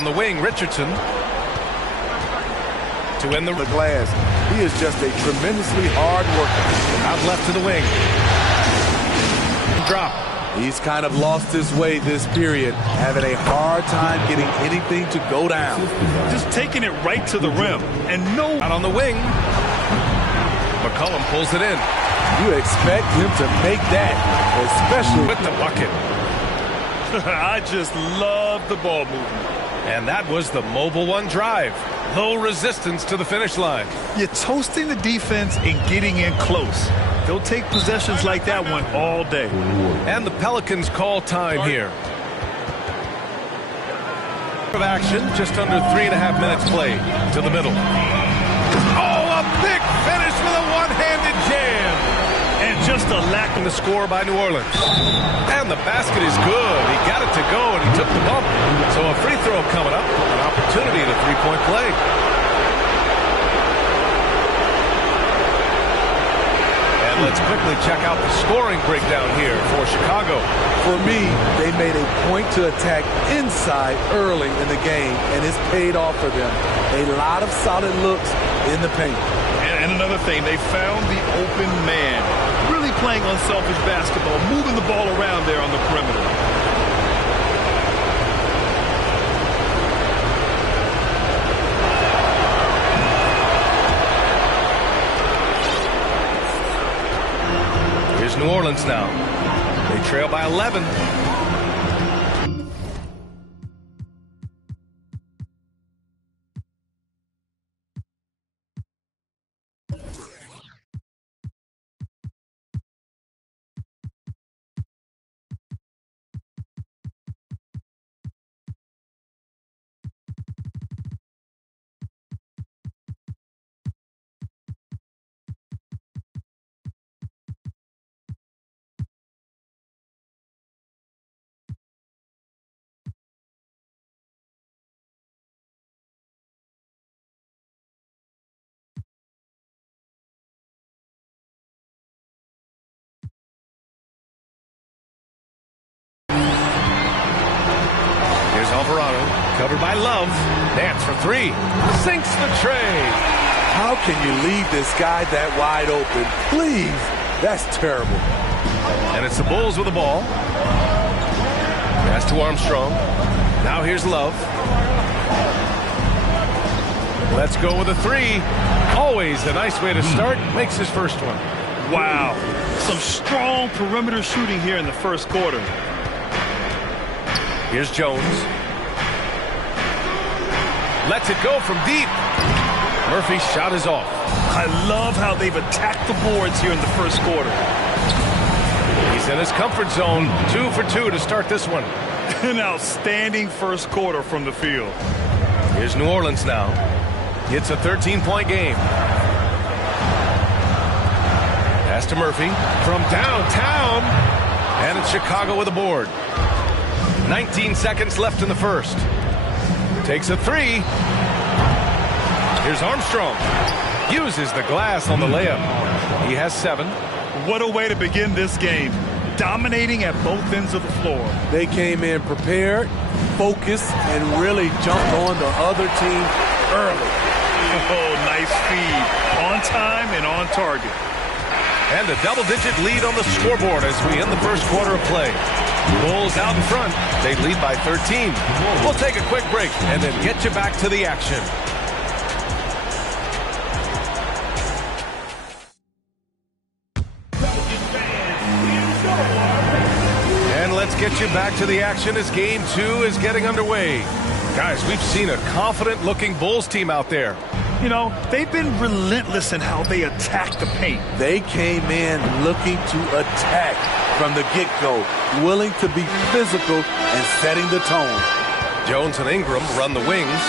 On the wing, Richardson. To win the glass. He is just a tremendously hard worker. Out left to the wing. Drop. He's kind of lost his way this period, having a hard time getting anything to go down. Just taking it right to the rim. And no. Out on the wing. McCollum pulls it in. You expect him to make that, especially with the bucket. I just love the ball movement. And that was the Mobile One drive. Low resistance to the finish line. You're toasting the defense and getting in close. They'll take possessions like that one all day. And the Pelicans call time here. Of action, just under 3.5 minutes played. To the middle. Oh, a big finish with a one-handed jam. And just a lack in the score by New Orleans. And the basket is good. He got it to go, and he took the bump. So a free throw coming up. An opportunity at a three-point play. And let's quickly check out the scoring breakdown here for Chicago. For me, they made a point to attack inside early in the game, and it's paid off for them. A lot of solid looks in the paint. And another thing, they found the open man. Really playing unselfish basketball, moving the ball around there on the perimeter. Here's New Orleans now. They trail by 11. Alvarado, covered by Love. Dance for three. Sinks the tray. How can you leave this guy that wide open? Please. That's terrible. And it's the Bulls with the ball. Pass to Armstrong. Now here's Love. Let's go with a three. Always a nice way to start. Makes his first one. Wow. Some strong perimeter shooting here in the first quarter. Here's Jones. Lets it go from deep. Murphy's shot is off. I love how they've attacked the boards here in the first quarter. He's in his comfort zone. 2 for 2 to start this one. An outstanding first quarter from the field. Here's New Orleans now. It's a 13-point game. Pass to Murphy from downtown. And it's Chicago with a board. 19 seconds left in the first. Takes a three. Here's Armstrong. Uses the glass on the layup. He has 7. What a way to begin this game. Dominating at both ends of the floor. They came in prepared, focused, and really jumped on the other team early. Oh, nice feed. On time and on target. And a double-digit lead on the scoreboard as we end the first quarter of play. Bulls out in front. They lead by 13. We'll take a quick break and then get you back to the action. And let's get you back to the action as Game 2 is getting underway. Guys, we've seen a confident-looking Bulls team out there. You know, they've been relentless in how they attack the paint. They came in looking to attack from the get-go, willing to be physical and setting the tone. Jones and Ingram run the wings.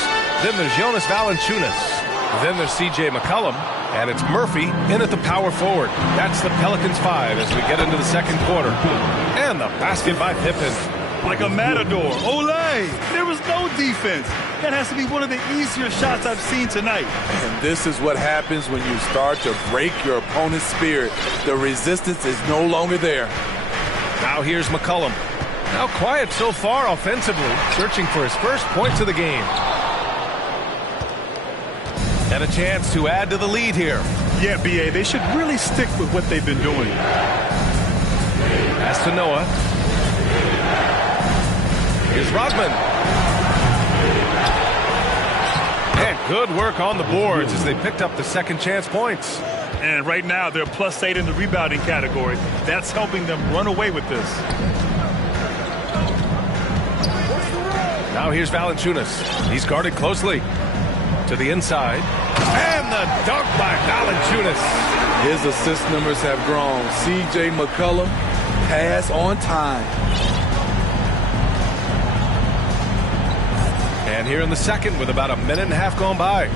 Then there's Jonas Valanciunas. Then there's C.J. McCollum. And it's Murphy in at the power forward. That's the Pelicans 5 as we get into the second quarter. And the basket by Pippen. Like a matador. Olay! There was no defense. That has to be one of the easier shots I've seen tonight. And this is what happens when you start to break your opponent's spirit. The resistance is no longer there. Now here's McCollum. Now quiet so far offensively, searching for his first points of the game. And a chance to add to the lead here. Yeah, B.A., they should really stick with what they've been doing. Pass to Noah. Here's Rodman. And good work on the boards as they picked up the second chance points. And right now, they're +8 in the rebounding category. That's helping them run away with this. Now here's Valanciunas. He's guarded closely. To the inside. And the dunk by Valanciunas. His assist numbers have grown. C.J. McCollum, pass on time. And here in the second with about a minute and a half gone by.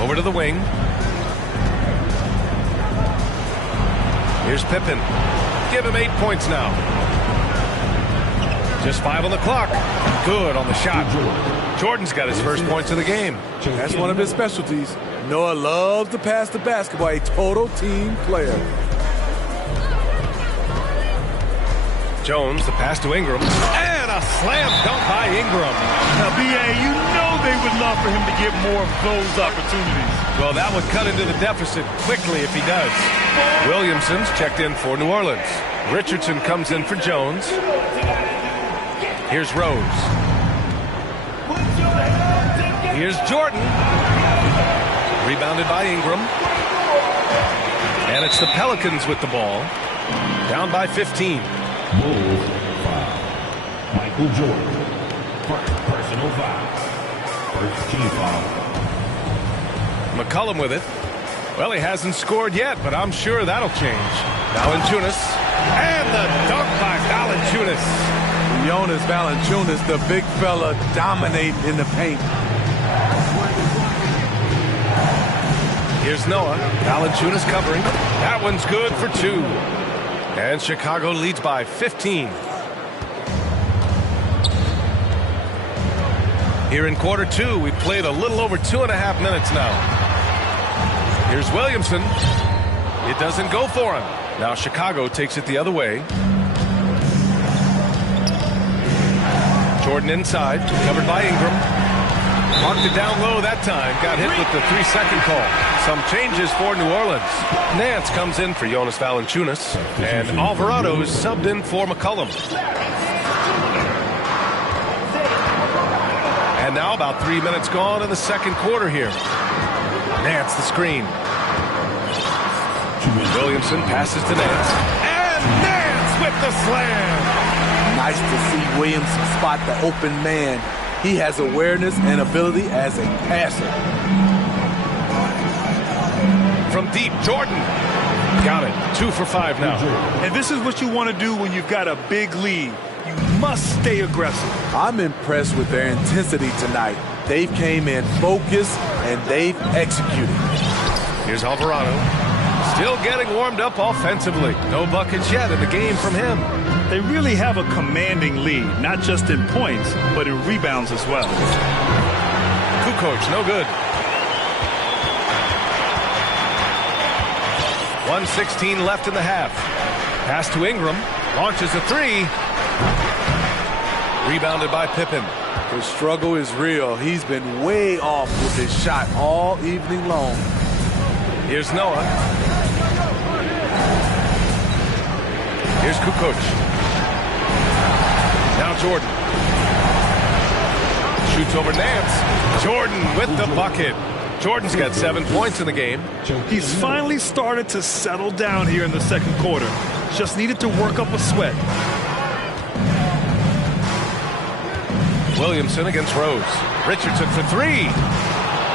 Over to the wing. Here's Pippen. Give him 8 points now. Just 5 on the clock. Good on the shot. Jordan's got his first points of the game. That's one of his specialties. Noah loves to pass the basketball, a total team player. Jones, the pass to Ingram. And a slam dunk by Ingram. Now, B.A., you know they would love for him to get more of those opportunities. Well, that would cut into the deficit quickly if he does. Williamson's checked in for New Orleans. Richardson comes in for Jones. Here's Rose. Here's Jordan. Rebounded by Ingram. And it's the Pelicans with the ball. Down by 15. Bulls foul. Michael Jordan. Personal foul. First team foul. McCollum with it. Well, he hasn't scored yet, but I'm sure that'll change. Valanciunas. And the dunk by Valanciunas. Jonas Valanciunas, the big fella, dominating in the paint. Here's Noah. Valanciunas covering. That one's good for 2. And Chicago leads by 15. Here in quarter 2, we've played a little over 2.5 minutes now. Here's Williamson. It doesn't go for him. Now Chicago takes it the other way. Jordan inside, covered by Ingram. Marked it down low that time. Got hit with the 3-second call. Some changes for New Orleans. Nance comes in for Jonas Valanciunas. And Alvarado is subbed in for McCollum. And now about 3 minutes gone in the second quarter here. Nance the screen. Williamson passes to Nance. And Nance with the slam. Nice to see Williamson spot the open man. He has awareness and ability as a passer. From deep, Jordan. Got it. 2 for 5 now. And this is what you want to do when you've got a big lead. You must stay aggressive. I'm impressed with their intensity tonight. They've came in focused and they've executed. Here's Alvarado. Still getting warmed up offensively. No buckets yet in the game from him. They really have a commanding lead, not just in points, but in rebounds as well. Kukoc, no good. 1:16 left in the half. Pass to Ingram. Launches a 3. Rebounded by Pippen. The struggle is real. He's been way off with his shot all evening long. Here's Noah. Here's Kukoc. Now Jordan. Shoots over Nance. Jordan with the bucket. Jordan's got 7 points in the game. He's finally started to settle down here in the second quarter. Just needed to work up a sweat. Williamson against Rose. Richardson for 3.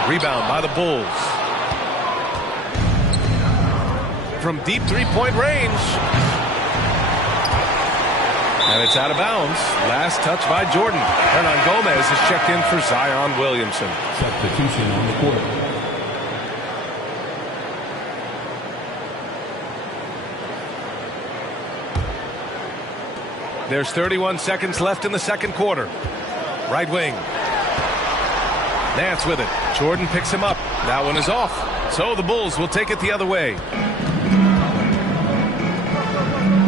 Rebound by the Bulls. From deep 3-point range. And it's out of bounds. Last touch by Jordan. Hernan Gomez is checked in for Zion Williamson. Substitution on the court. There's 31 seconds left in the second quarter. Right wing. Nance with it. Jordan picks him up. That one is off. So the Bulls will take it the other way.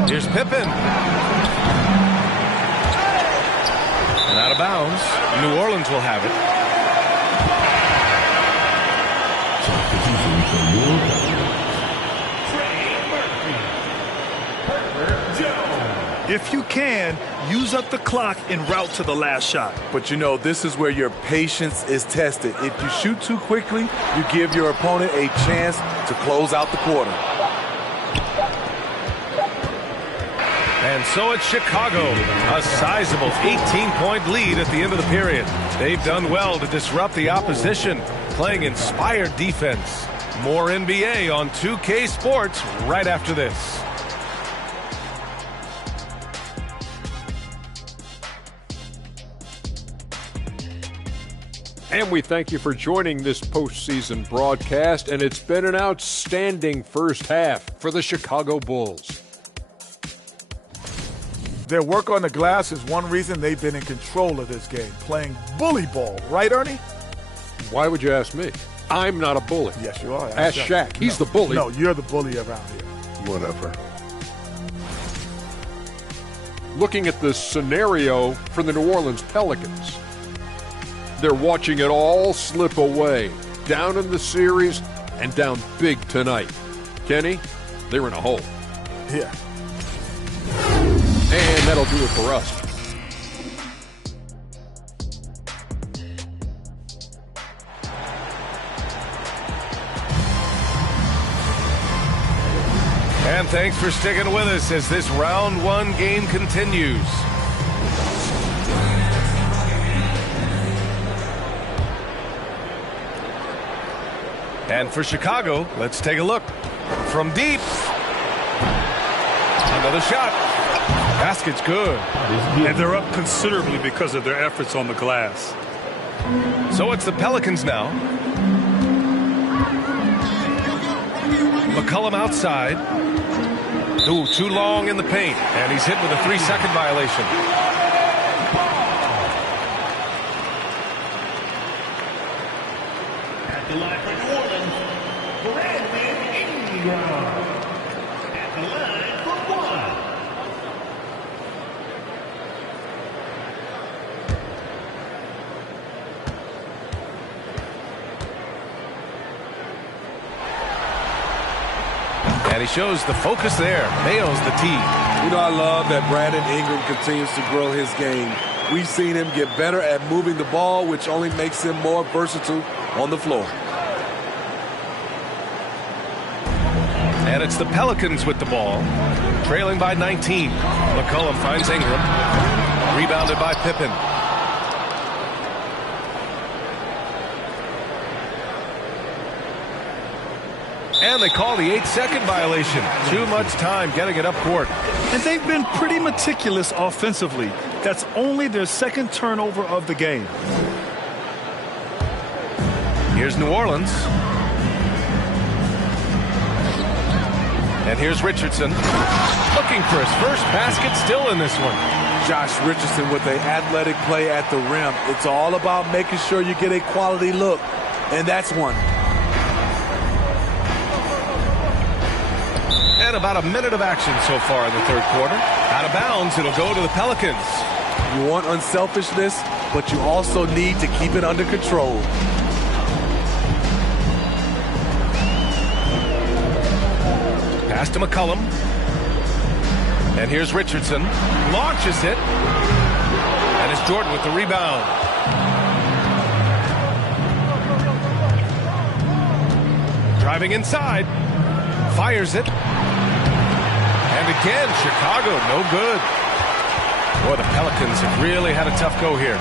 Here's Pippen. Out of bounds. New Orleans will have it. Substitution for your If you can, use up the clock en route to the last shot. But you know, this is where your patience is tested. If you shoot too quickly, you give your opponent a chance to close out the quarter. And so it's Chicago, a sizable 18-point lead at the end of the period. They've done well to disrupt the opposition, playing inspired defense. More NBA on 2K Sports right after this. And we thank you for joining this postseason broadcast, and it's been an outstanding first half for the Chicago Bulls. Their work on the glass is one reason they've been in control of this game, playing bully ball. Right, Ernie? Why would you ask me? I'm not a bully. Yes, you are. Ask Shaq. He's the bully. No, you're the bully around here. Whatever. Looking at the scenario for the New Orleans Pelicans, they're watching it all slip away, down in the series and down big tonight. Kenny, they're in a hole. Yeah. And that'll do it for us. And thanks for sticking with us as this round one game continues. And for Chicago, let's take a look. From deep. Another shot. Basket's good. And they're up considerably because of their efforts on the glass. So it's the Pelicans now. McCollum outside. Ooh, too long in the paint. And he's hit with a 3-second violation. At the line for New Orleans, Brandon Ingram. At the line for one. And he shows the focus there. Nails the tee. You know, I love that Brandon Ingram continues to grow his game. We've seen him get better at moving the ball, which only makes him more versatile on the floor. And it's the Pelicans with the ball, trailing by 19. McCollum finds Ingram. Rebounded by Pippen. And they call the 8-second violation. Too much time getting it up court. And they've been pretty meticulous offensively. That's only their second turnover of the game. Here's New Orleans. And here's Richardson. Looking for his first basket, still in this one. Josh Richardson with an athletic play at the rim. It's all about making sure you get a quality look. And that's one. And about a minute of action so far in the third quarter. Out of bounds, it'll go to the Pelicans. You want unselfishness, but you also need to keep it under control. Pass to McCollum. And here's Richardson. Launches it. And it's Jordan with the rebound. Driving inside. Fires it. And again, Chicago, no good. Boy, the Pelicans have really had a tough go here.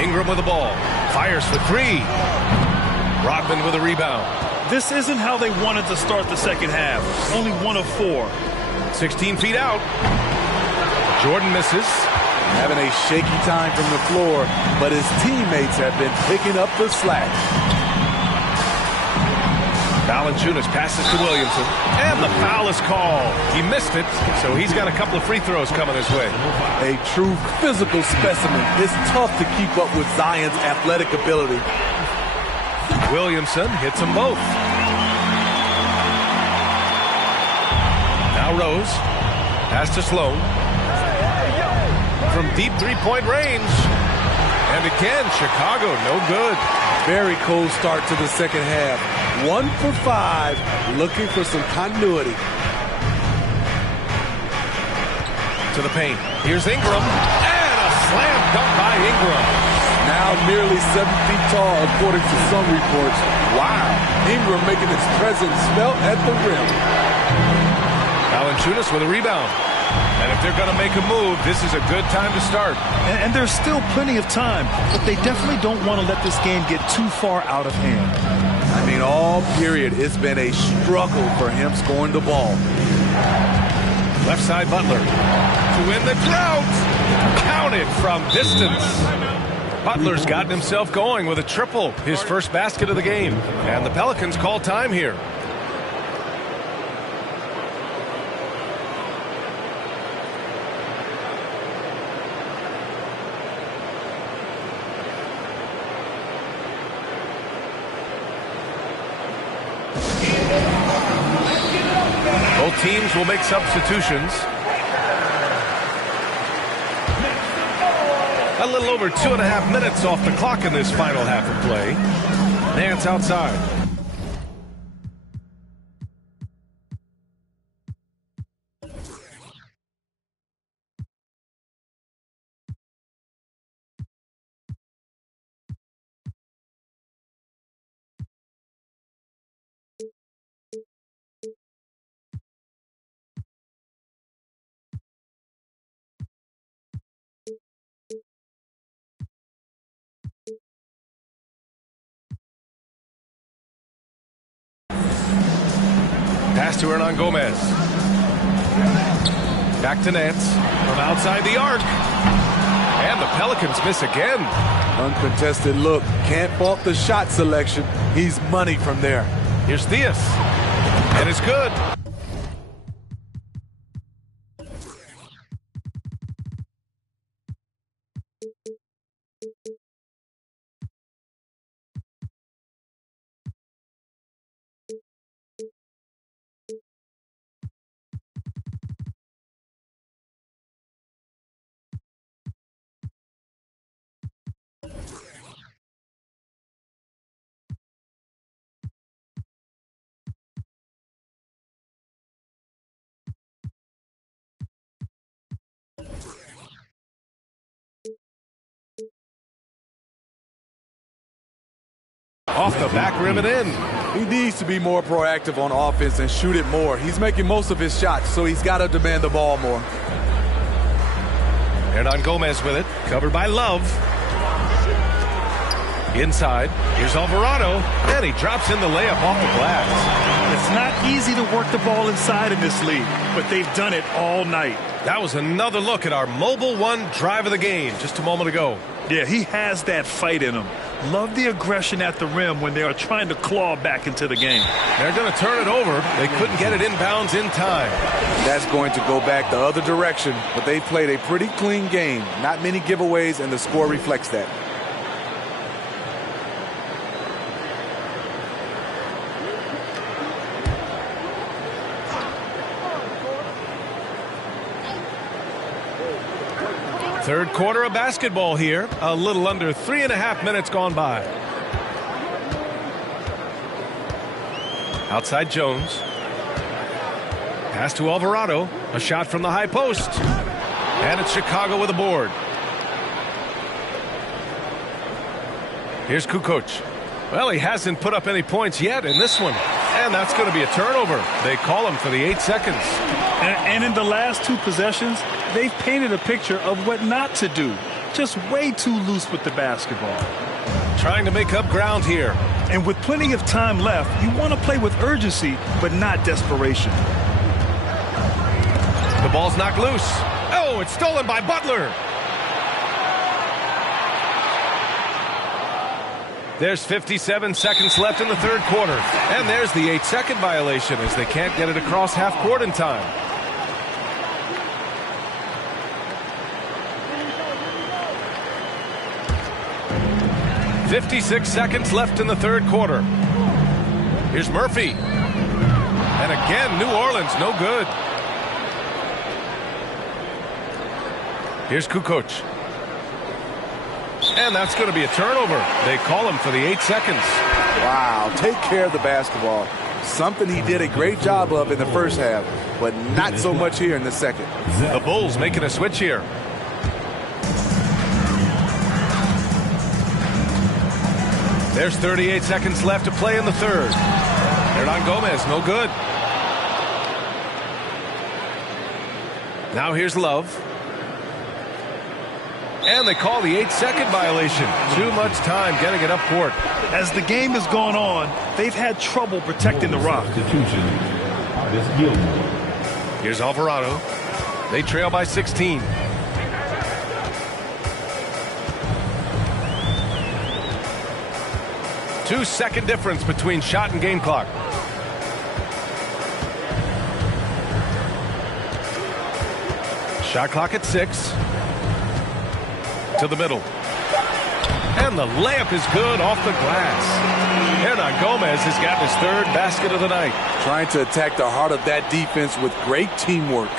Ingram with the ball. Fires for three. Rodman with a rebound. This isn't how they wanted to start the second half. Only 1 of 4. 16 feet out. Jordan misses. Having a shaky time from the floor, but his teammates have been picking up the slack. Valanciunas passes to Williamson. And the foul is called. He missed it, so he's got a couple of free throws coming his way. A true physical specimen. It's tough to keep up with Zion's athletic ability. Williamson hits them both. Now Rose. Pass to Sloan. from deep three-point range. And again, Chicago, no good. Very cold start to the second half. 1 for 5, looking for some continuity. To the paint. Here's Ingram. And a slam dunk by Ingram. Now nearly 7 feet tall, according to some reports. Wow. Ingram making his presence felt at the rim. Valanciunas with a rebound. And if they're going to make a move, this is a good time to start. And there's still plenty of time, but they definitely don't want to let this game get too far out of hand. I mean, all period, it's been a struggle for him scoring the ball. Left side Butler to win the drought. Counted from distance. Butler's gotten himself going with a triple, his first basket of the game. And the Pelicans call time here. Both teams will make substitutions. A little over 2.5 minutes off the clock in this final half of play. Nance outside. Pass to Hernan Gomez. Back to Nance from outside the arc. And the Pelicans miss again. Uncontested look. Can't fault the shot selection. He's money from there. Here's Diaz. And it's good. Off the back rim and in. He needs to be more proactive on offense and shoot it more. He's making most of his shots, so he's got to demand the ball more. Hernan Gomez with it. Covered by Love. Inside. Here's Alvarado. And he drops in the layup off the glass. It's not easy to work the ball inside in this league, but they've done it all night. That was another look at our Mobile One drive of the game just a moment ago. Yeah, he has that fight in him. Love the aggression at the rim when they are trying to claw back into the game. They're going to turn it over. They couldn't get it inbounds in time. That's going to go back the other direction, but they played a pretty clean game. Not many giveaways, and the score reflects that. Third quarter of basketball here. A little under 3.5 minutes gone by. Outside Jones. Pass to Alvarado. A shot from the high post. And it's Chicago with a board. Here's Kukoc. Well, he hasn't put up any points yet in this one. And that's going to be a turnover. They call him for the 8 seconds. And in the last 2 possessions, they've painted a picture of what not to do. Just way too loose with the basketball. Trying to make up ground here. And with plenty of time left, you want to play with urgency, but not desperation. The ball's knocked loose. Oh, it's stolen by Butler. There's 57 seconds left in the third quarter. And there's the 8-second violation as they can't get it across half court in time. .56 seconds left in the third quarter. Here's Murphy. And again, New Orleans, no good. Here's Kukoc. And that's going to be a turnover. They call him for the 8 seconds. Wow, take care of the basketball. Something he did a great job of in the first half, but not so much here in the second. The Bulls making a switch here. There's 38 seconds left to play in the third. Hernangomez, no good. Now here's Love. And they call the 8-second violation. Too much time getting it up court. As the game has gone on, they've had trouble protecting the rock. Here's Alvarado. They trail by 16. Two-second difference between shot and game clock. Shot clock at 6. To the middle. And the layup is good off the glass. Hernangomez has got his third basket of the night. Trying to attack the heart of that defense with great teamwork.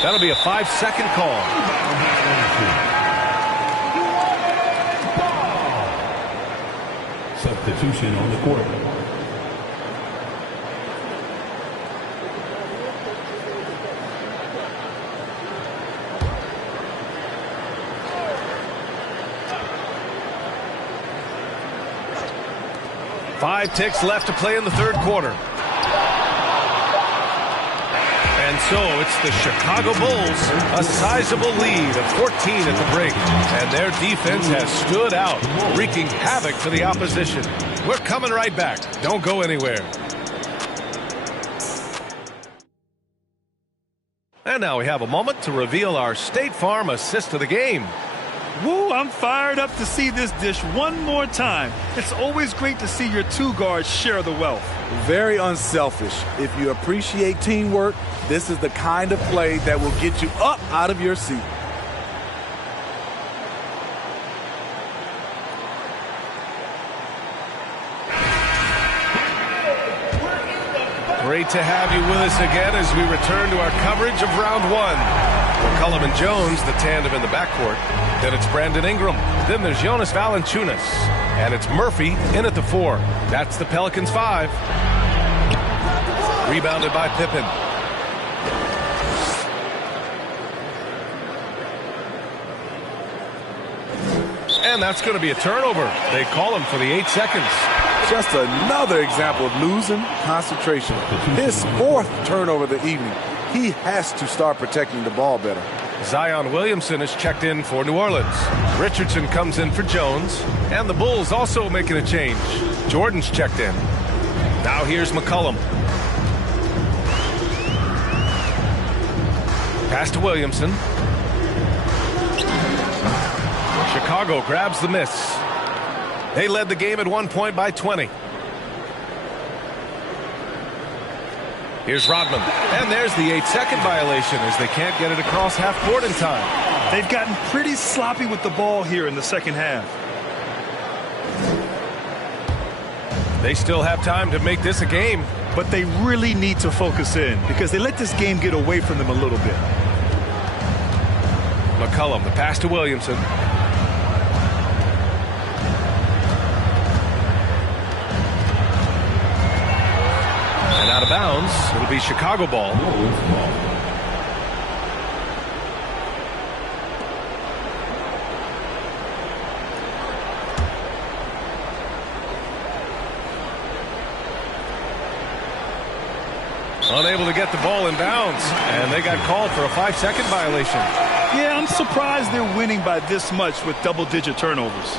That'll be a 5-second call. Substitution on the court. Five ticks left to play in the third quarter. And so it's the Chicago Bulls, a sizable lead of 14 at the break. And their defense has stood out, wreaking havoc for the opposition. We're coming right back. Don't go anywhere. And now we have a moment to reveal our State Farm assist of the game. Woo, I'm fired up to see this dish one more time. It's always great to see your two guards share the wealth. Very unselfish. If you appreciate teamwork, this is the kind of play that will get you up out of your seat. Great to have you with us again as we return to our coverage of round one. McCollum and Jones, the tandem in the backcourt. Then it's Brandon Ingram. Then there's Jonas Valanciunas. And it's Murphy in at the 4. That's the Pelicans 5. Rebounded by Pippen. And that's going to be a turnover. They call him for the 8 seconds. Just another example of losing concentration. His 4th turnover of the evening. He has to start protecting the ball better. Zion Williamson is checked in for New Orleans. Richardson comes in for Jones. And the Bulls also making a change. Jordan's checked in. Now here's McCollum. Pass to Williamson. Chicago grabs the miss. They led the game at 1 point by 20. Here's Rodman. And there's the 8-second violation as they can't get it across half court in time. They've gotten pretty sloppy with the ball here in the second half. They still have time to make this a game. But they really need to focus in because they let this game get away from them a little bit. McCollum, the pass to Williamson. And out of bounds, it'll be Chicago ball. Unable to get the ball in bounds, and they got called for a 5-second violation. Yeah, I'm surprised they're winning by this much with double-digit turnovers.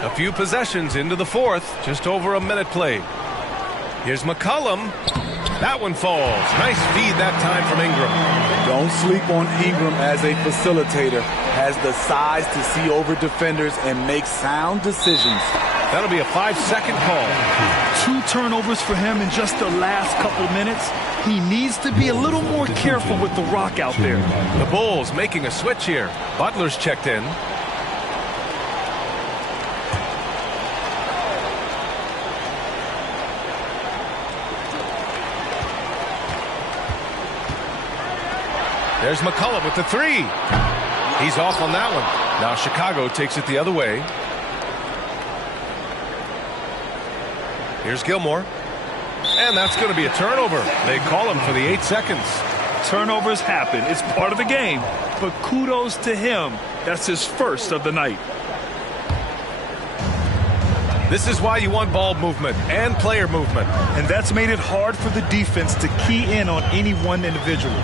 A few possessions into the 4th, just over a minute played. Here's McCollum. That one falls. Nice feed that time from Ingram. Don't sleep on Ingram as a facilitator. Has the size to see over defenders and make sound decisions. That'll be a 5-second call. 2 turnovers for him in just the last couple minutes. He needs to be a little more careful with the rock out there. The Bulls making a switch here. Butler's checked in. There's McCollum with the three. He's off on that one. Now Chicago takes it the other way. Here's Gilmore. And that's going to be a turnover. They call him for the 8 seconds. Turnovers happen. It's part of the game. But kudos to him. That's his first of the night. This is why you want ball movement and player movement. And that's made it hard for the defense to key in on any one individual.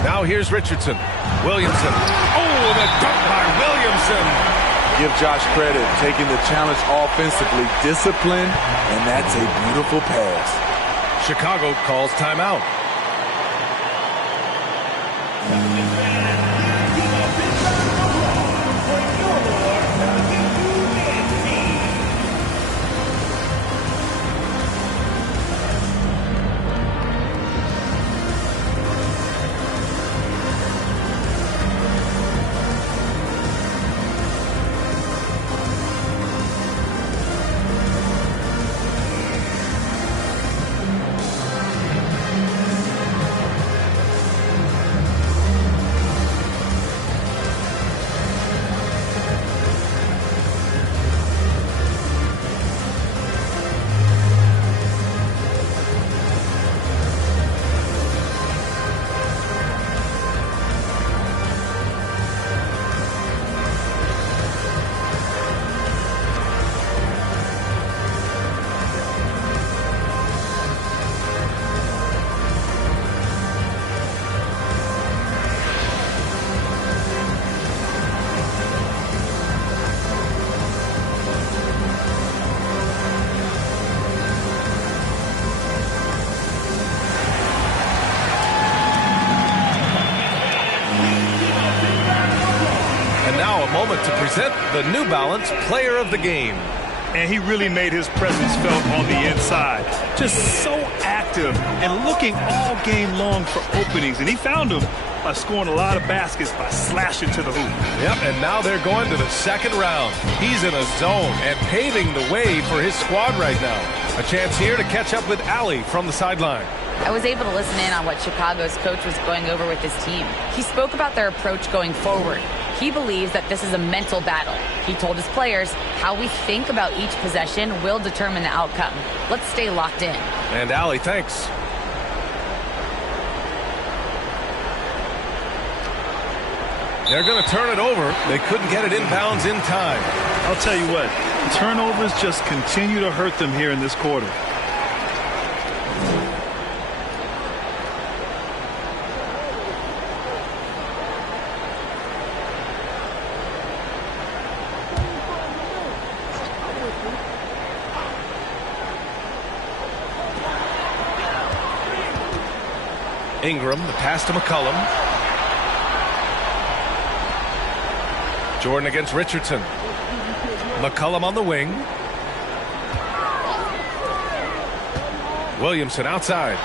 Now here's Richardson. Williamson. Oh, the dunk by Williamson. Give Josh credit, taking the challenge offensively, discipline, and that's a beautiful pass. Chicago calls timeout. Moment to present the New Balance Player of the Game. And he really made his presence felt on the inside. Just so active and looking all game long for openings. And he found them by scoring a lot of baskets by slashing to the hoop. Yep, and now they're going to the second round. He's in a zone and paving the way for his squad right now. A chance here to catch up with Allie from the sideline. I was able to listen in on what Chicago's coach was going over with his team. He spoke about their approach going forward. He believes that this is a mental battle. He told his players how we think about each possession will determine the outcome. Let's stay locked in. And Allie, thanks. They're going to turn it over. They couldn't get it inbounds in time. I'll tell you what, turnovers just continue to hurt them here in this quarter. Ingram, the pass to McCollum. Jordan against Richardson. McCollum on the wing. Williamson outside.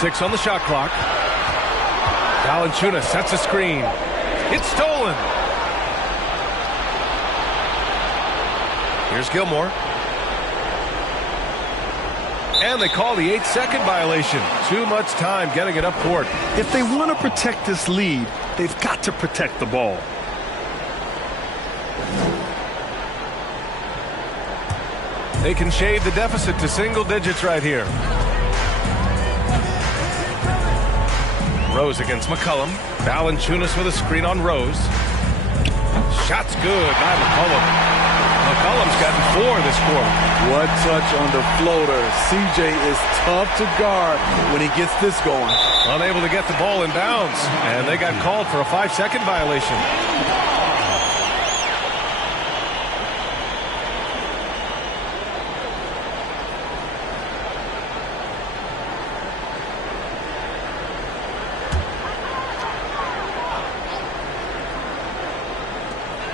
6 on the shot clock. Valanciunas sets a screen. It's stolen. Here's Gilmore. And they call the 8-second violation. Too much time getting it up court. If they want to protect this lead, they've got to protect the ball. They can shade the deficit to single digits right here. Rose against McCollum. Valanciunas with a screen on Rose. Shot's good by McCollum. McCollum's gotten 4 this quarter. What touch on the floater. CJ is tough to guard when he gets this going. Unable to get the ball in bounds. And they got called for a 5-second violation.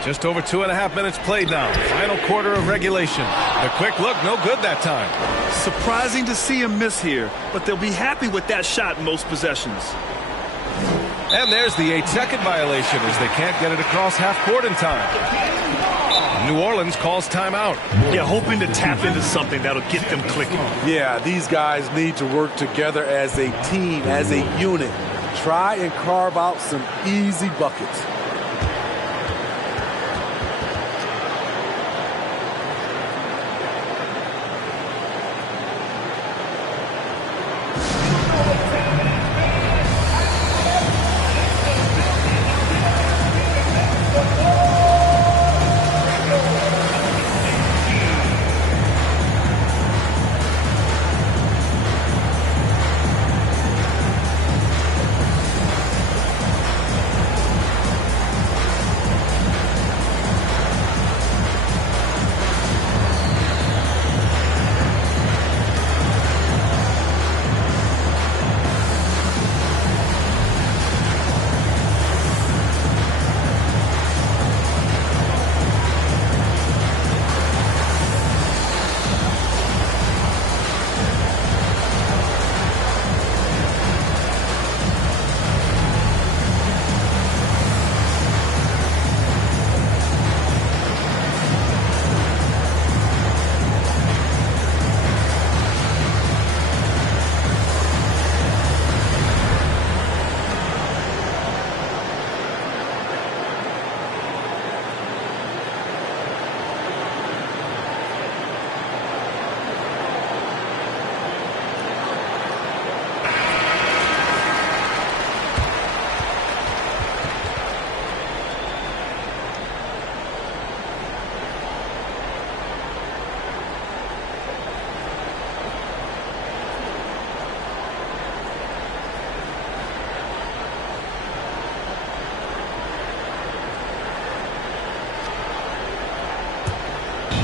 Just over 2.5 minutes played now. Final quarter of regulation. The quick look, no good that time. Surprising to see him miss here, but they'll be happy with that shot in most possessions. And there's the 8-second violation as they can't get it across half court in time. New Orleans calls timeout. Yeah, hoping to tap into something that'll get them clicking. Yeah, these guys need to work together as a team, as a unit. Try and carve out some easy buckets.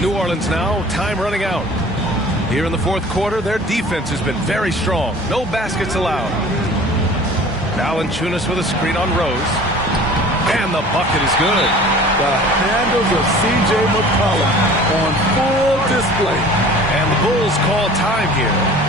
New Orleans now, time running out. Here in the fourth quarter, their defense has been very strong. No baskets allowed. Valanciunas with a screen on Rose. And the bucket is good. The handles of C.J. McCollum on full display. And the Bulls call time here.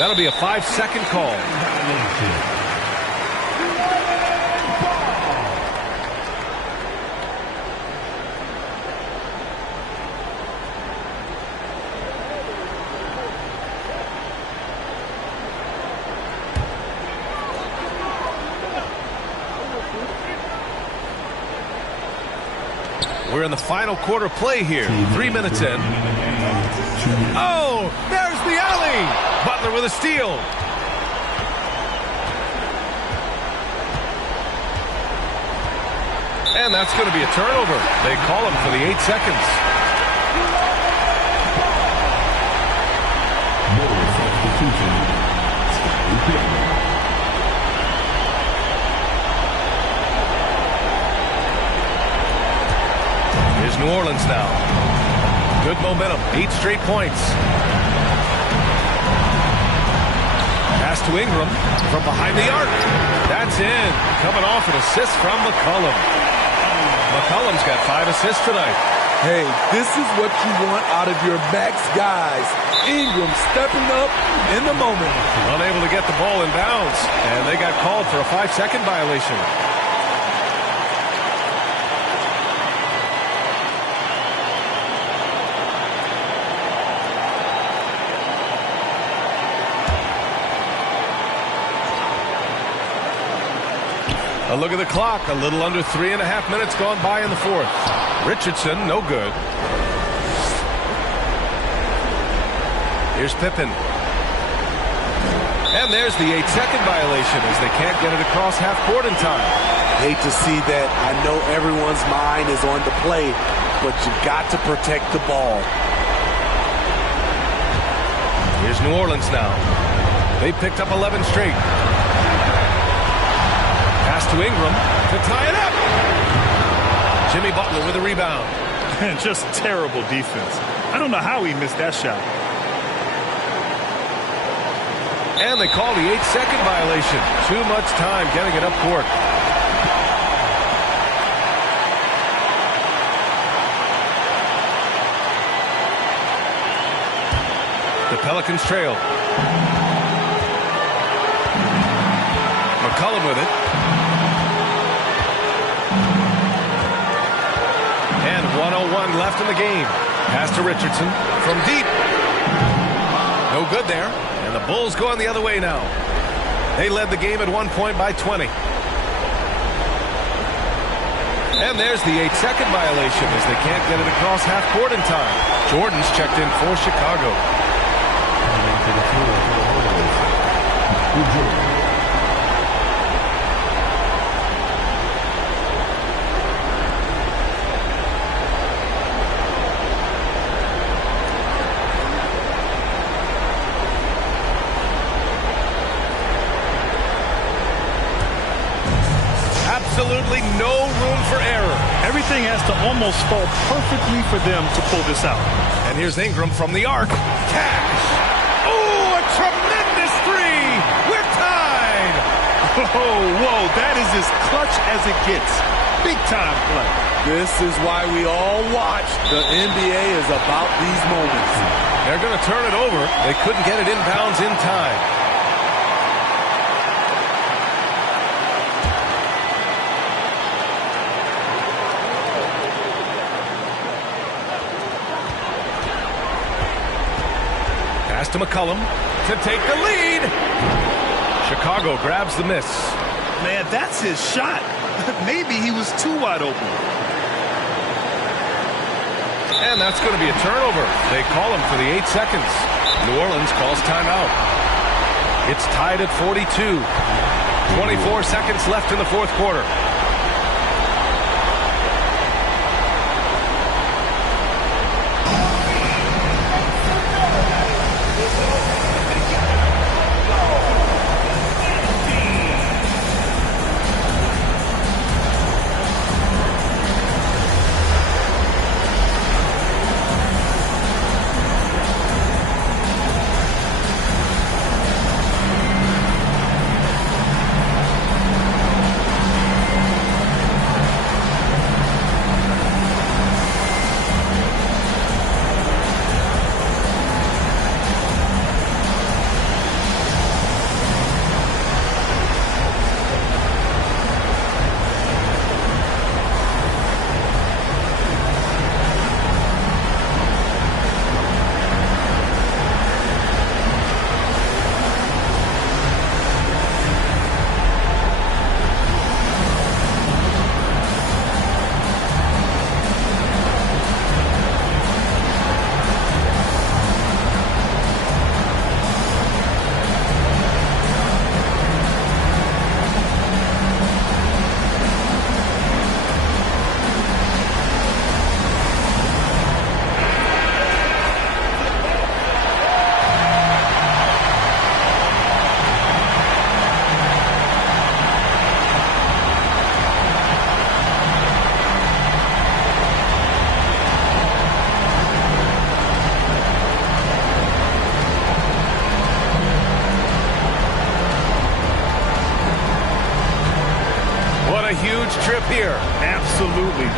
That'll be a 5-second call. We're in the final quarter play here. 3 minutes in. Oh, there's the alley. Butler with a steal. And that's going to be a turnover. They call him for the 8 seconds. Here's New Orleans now. Good momentum, 8 straight points. Pass to Ingram from behind the arc. That's in. Coming off an assist from McCollum. McCollum's got 5 assists tonight. Hey, this is what you want out of your max guys. Ingram stepping up in the moment. Unable to get the ball in bounds, and they got called for a 5-second violation. A look at the clock. A little under 3.5 minutes gone by in the fourth. Richardson, no good. Here's Pippen. And there's the 8-second violation as they can't get it across half court in time. Hate to see that. I know everyone's mind is on the play, but you got to protect the ball. Here's New Orleans now. They picked up 11 straight. Pass to Ingram to tie it up. Jimmy Butler with a rebound. Just terrible defense. I don't know how he missed that shot. And they call the 8-second violation. Too much time getting it up court. The Pelicans trail. McCollum with it. And 1:01 left in the game. Pass to Richardson from deep. No good there. And the Bulls going the other way now. They led the game at one point by 20. And there's the 8-second violation as they can't get it across half court in time. Jordan's checked in for Chicago. Absolutely no room for error. Everything has to almost fall perfectly for them to pull this out. And here's Ingram from the arc. Cash. Oh, a tremendous three. We're tied. Whoa, that is as clutch as it gets. Big time play. This is why we all watch. The NBA is about these moments. They're going to turn it over. They couldn't get it inbounds in time. Pass to McCollum to take the lead. Chicago grabs the miss. Man, that's his shot. Maybe he was too wide open. And that's going to be a turnover. They call him for the 8 seconds. New Orleans calls timeout. It's tied at 42. 24 seconds left in the fourth quarter.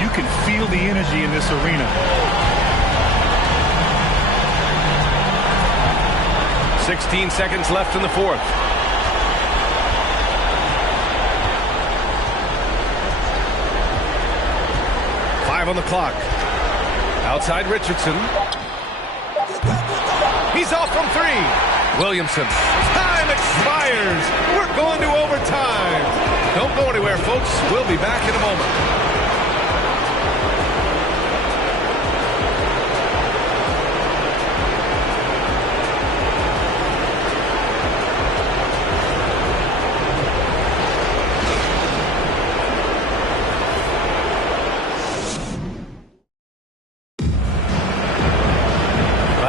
You can feel the energy in this arena. 16 seconds left in the fourth. On the clock. Outside Richardson. He's off from three. Williamson. Time expires. We're going to overtime. Don't go anywhere, folks. We'll be back in a moment.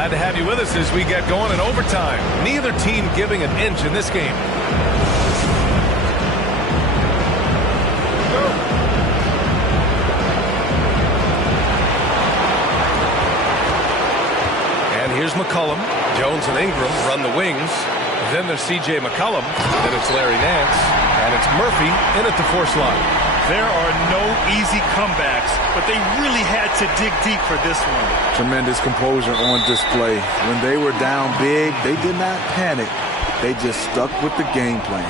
To have you with us as we get going in overtime. Neither team giving an inch in this game. And here's McCullum. Jones and Ingram run the wings. Then there's C.J. McCollum. Then it's Larry Nance. And it's Murphy in at the 4 slot. There are no easy comebacks, but they really had to dig deep for this one. Tremendous composure on display. When they were down big, they did not panic. They just stuck with the game plan.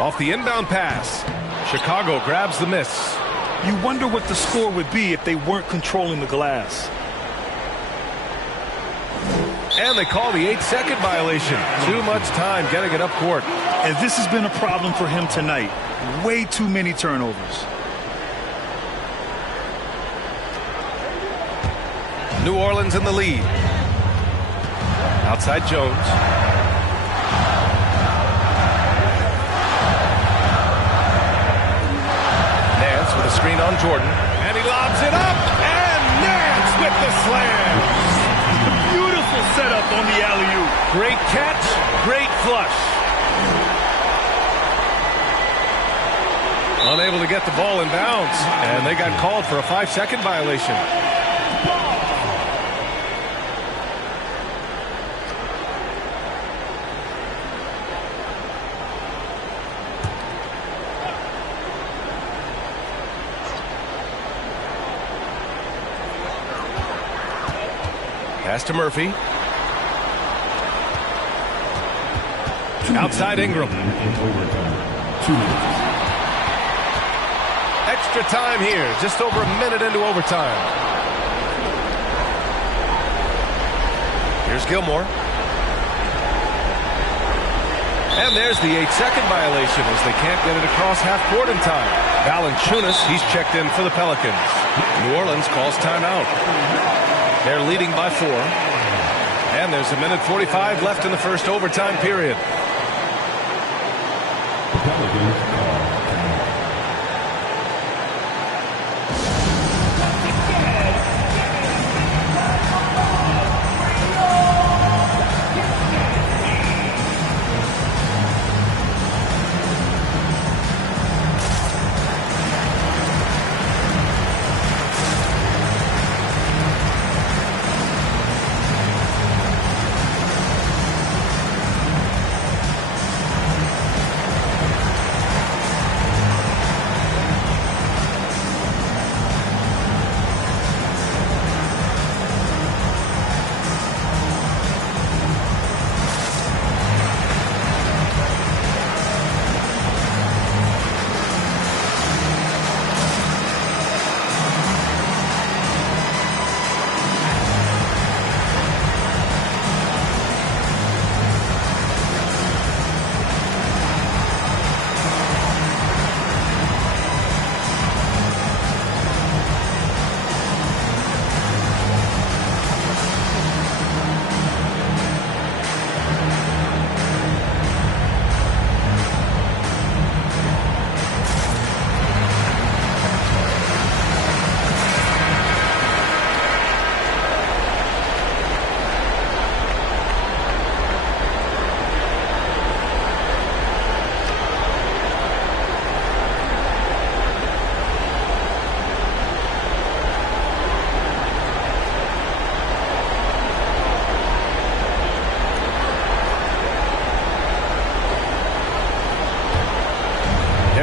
Off the inbound pass. Chicago grabs the miss. You wonder what the score would be if they weren't controlling the glass. And they call the 8-second violation. Too much time getting it up court. And this has been a problem for him tonight. Way too many turnovers. New Orleans in the lead. Outside Jones. Nance with a screen on Jordan. And he lobs it up. And Nance with the slam. Beautiful setup on the alley-oop. Great catch. Great flush. Unable to get the ball in bounds. And they got called for a 5-second violation. Pass to Murphy. Outside Ingram. Extra time here. Just over a minute into overtime. Here's Gilmore. And there's the 8-second violation as they can't get it across half court in time. Valanciunas, he's checked in for the Pelicans. New Orleans calls timeout. They're leading by 4. And there's a minute 45 left in the first overtime period.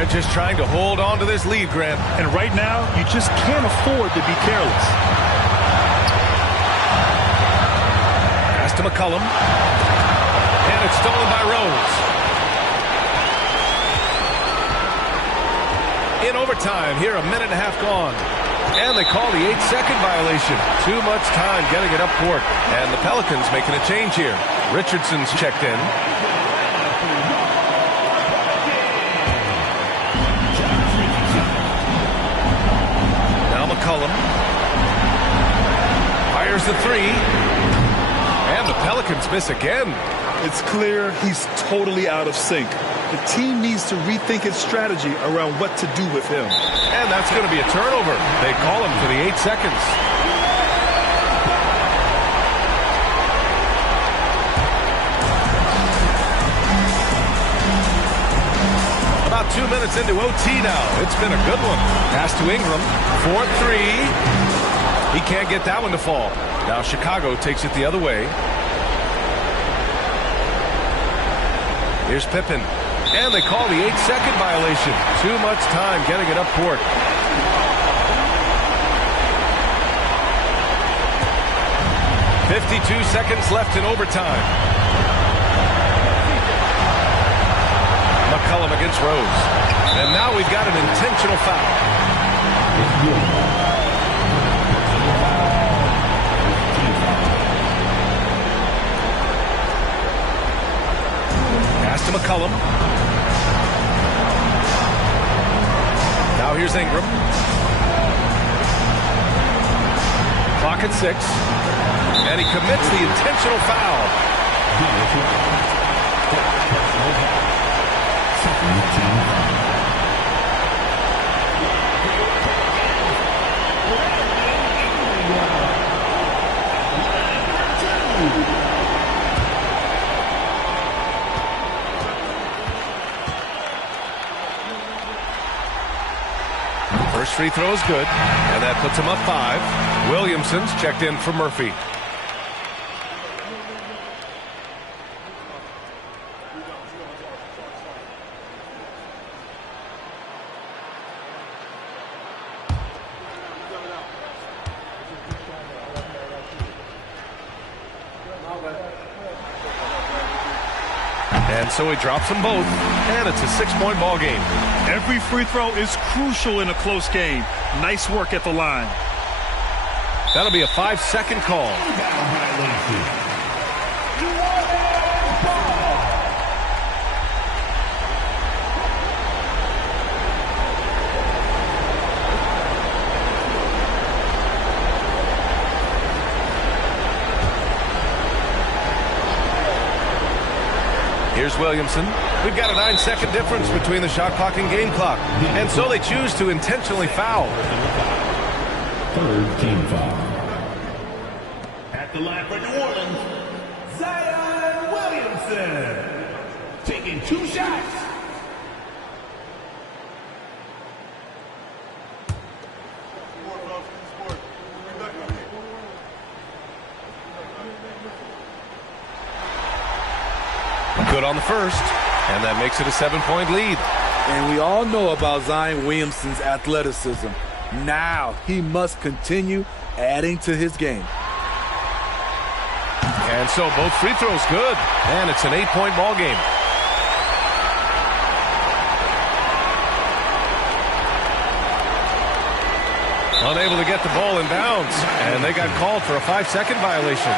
just trying to hold on to this lead, Grant. And right now, you just can't afford to be careless. Pass to McCollum. And it's stolen by Rose. In overtime, here a minute and a half gone. And they call the 8-second violation. Too much time getting it up court. And the Pelicans making a change here. Richardson's checked in. Now McCollum. Fires the three. And the Pelicans miss again. It's clear he's totally out of sync. The team needs to rethink its strategy around what to do with him. And that's going to be a turnover. They call him for the 8 seconds. About 2 minutes into OT now. It's been a good one. Pass to Ingram. 4-3. He can't get that one to fall. Now Chicago takes it the other way. Here's Pippen. And they call the 8-second violation. Too much time getting it up court. .52 seconds left in overtime. McCollum against Rose. And now we've got an intentional foul. Pass to McCollum. Now here's Ingram. Clock at 6. And he commits the intentional foul. First free throw is good, and that puts him up 5. Williamson's checked in for Murphy. And so he drops them both, and it's a 6-point ball game. Every free throw is crucial in a close game. Nice work at the line. That'll be a 5-second call. Here's Williamson. We've got a 9-second difference between the shot clock and game clock. And so they choose to intentionally foul. Third team foul. At the line for New Orleans, Zion Williamson. Taking 2 shots. Good on the first, and that makes it a 7-point lead. And we all know about Zion Williamson's athleticism. Now he must continue adding to his game. And so both free throws good, and it's an 8-point ball game. Unable to get the ball in bounds, and they got called for a 5-second violation.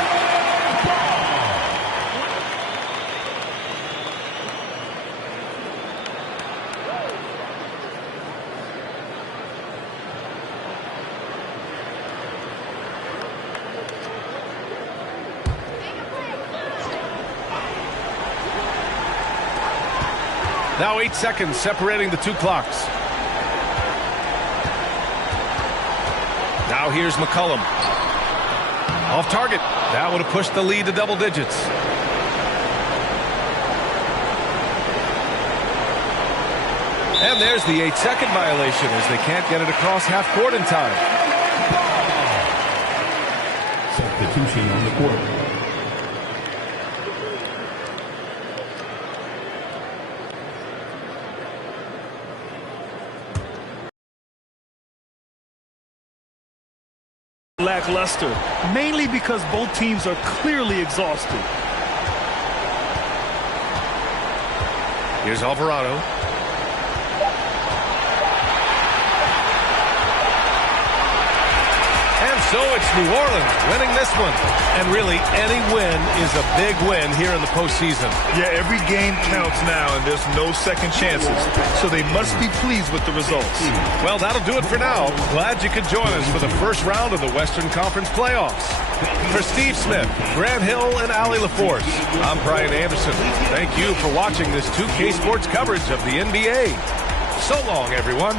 Now 8 seconds separating the 2 clocks. Now here's McCollum. Off target. That would have pushed the lead to double digits. And there's the 8-second violation as they can't get it across half court in time. Substitution on the court. lackluster, mainly because both teams are clearly exhausted. Here's Alvarado. And so it's New Orleans winning this one. And really, any win is a big win here in the postseason. Yeah, every game counts now, and there's no second chances. So they must be pleased with the results. Well, that'll do it for now. Glad you could join us for the first round of the Western Conference playoffs. For Steve Smith, Grant Hill, and Allie LaForce, I'm Brian Anderson. Thank you for watching this 2K Sports coverage of the NBA. So long, everyone.